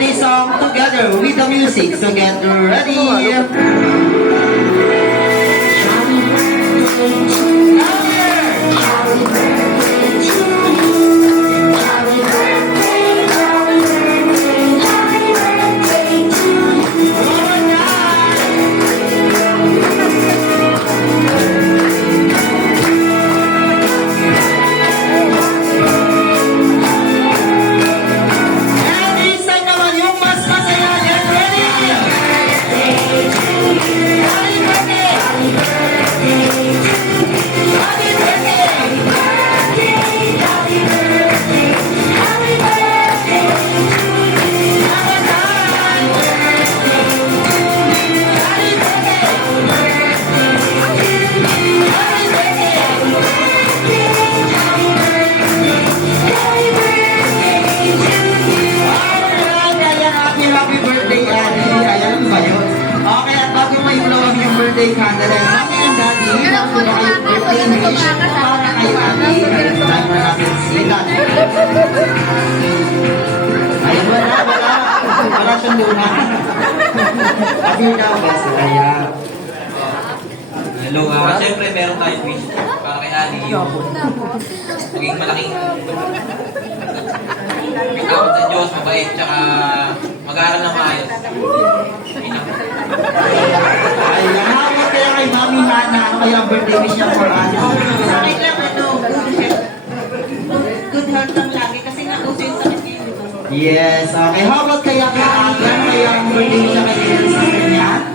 birthday song together with the music. So get ready. And isa naman yung mas masaya. Get ready. Happy birthday. Happy birthday. Happy birthday, Adi. Ayan ba yun? Okay, at bago may blow up yung birthday candle, mami and daddy, ako na kayong birthday wish para kay Adi. Time na natin sikat. Ay, wala. Wala siyang luna. Appear now, best. Ayan. Hello, siyempre meron tayong wish para kay Ali yung maging malaking takot sa Diyos, mabait, tsaka mag-aaral ng maayos. Ay, nahawag kaya kay Mami Hana ang kayang birthday wish niya for Adi. Sa akin lang, good health lang lagi kasi nga uso yung sakit niya. Yes, okay. How about kaya kay Adi? Ano kayang birthday wish niya kay Elsa kanya?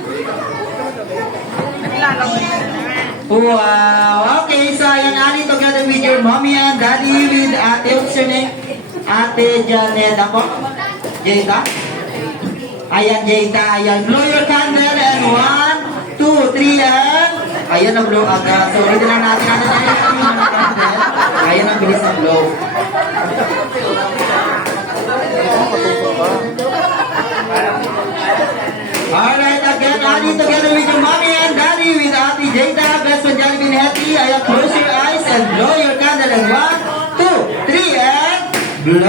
Wow! Okay, so ayan, Ali, together with your mommy and daddy, with ate, what's your name? Ate Janet, ako? Jada? Ayan, Jada, ayan. Blow your candle and 1, 2, 3, and... Ayan ang blow agad. So, ulitin lang natin. Ano tayo yung mga candle? Ayan ang bilis ng blow. Alright, again, Ali, together with your mommy and daddy, with Ate Jada, best friend Jollibee and Hetty, ayan, close your eyes and blow your candle and 1, 2, 3, and blow!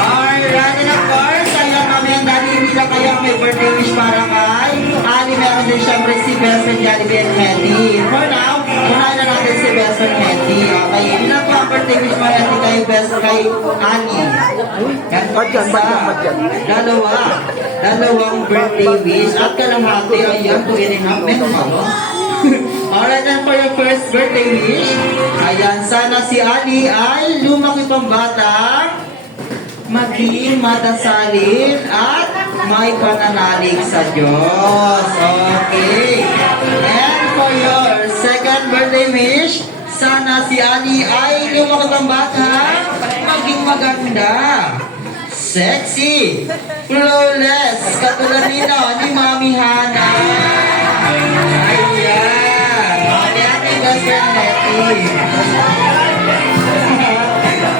Alright, and of course, ayan, mommy and daddy, hindi na kayo may birthday wish para kay Ali, meron din syempre si best friend Jollibee and Hetty. For now, unahin na natin si best friend Hetty. Okay, ilan po ang birthday wish mo Hetty kay best kay Ali? Dalawang birthday wish at kalahati ayan, 2.5 meron pa mo. Alright, and for your first birthday wish, ayan, sana si Ali ay lumaki pang bata, maging madasalin at may pananalig sa Diyos. Okay. And for your second birthday wish, sana si Ali ay lumaki pang bata, maging maganda, sexy, flawless, katulad nino ni Mami Hana. Ayan. Okay, ating best friend Nettie.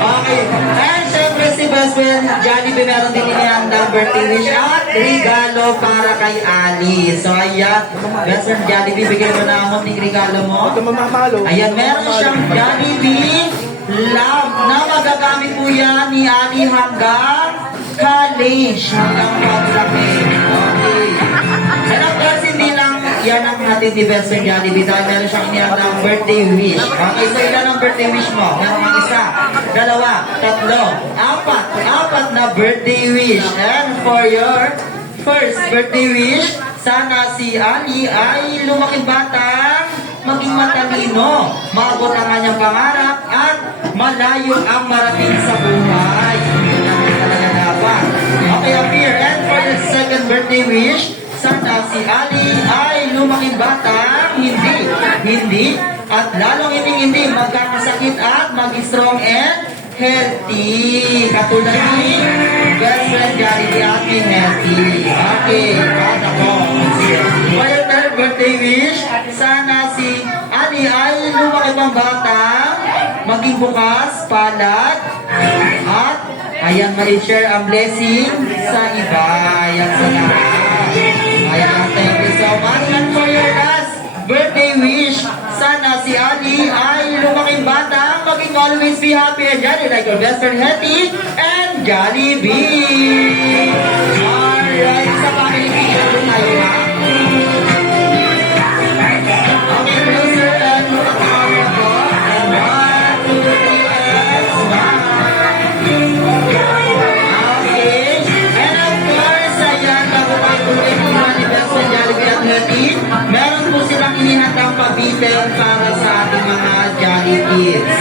Okay. And syempre si best friend Jollibee meron din inihandang birthday wish at regalo para kay Ali. So ayan, best friend Jollibee, bigay mo na ako ng regalo mo. Ayan, meron siyang Jollibee Love na magagamit po yan ni Ali hanggang college, hanggang paglaki. Okay. And of course, hindi lang yan ang ating ni best friend Jollibee dahil meron siyang inihandang birthday wish. Okay, so ilan ang birthday wish mo? Meron kang isa, dalawa, tatlo, apat na birthday wish. And for your first birthday wish, sana si Ali ay lumaking bata, maging matalino, maabot ang kanyang pangarap at malayo ang marating sa buhay. Yun ang talaga dapat. Okay, appear. And for the second birthday wish, sana si Ali ay lumaking bata, hindi, at lalong hindi magkakasakit at mag-strong and healthy. Katulad ni best friend Jollibee at healthy. Okay, at ako. For your third birthday wish, sana si Ali ay lumaki pang bata, maging bukas, palad, at ayan, ma-share ang blessing sa iba. Ayan sa lahat. Ayan, thank you so much. And for your last birthday wish, sana si Ali ay lumaking bata, maging laging always be happy and jolly like your best friend Hetty and Jollibee. Alright, sa family picture po tayo ha. Okay, closer and power po. And 1, 2, 3, and smile. Okay, and of course, ayan, bago tayo tuloy po ni best friend Jollibee at Hetty, meron po silang inihatang pabitin para sa ating mga Jolly Kids.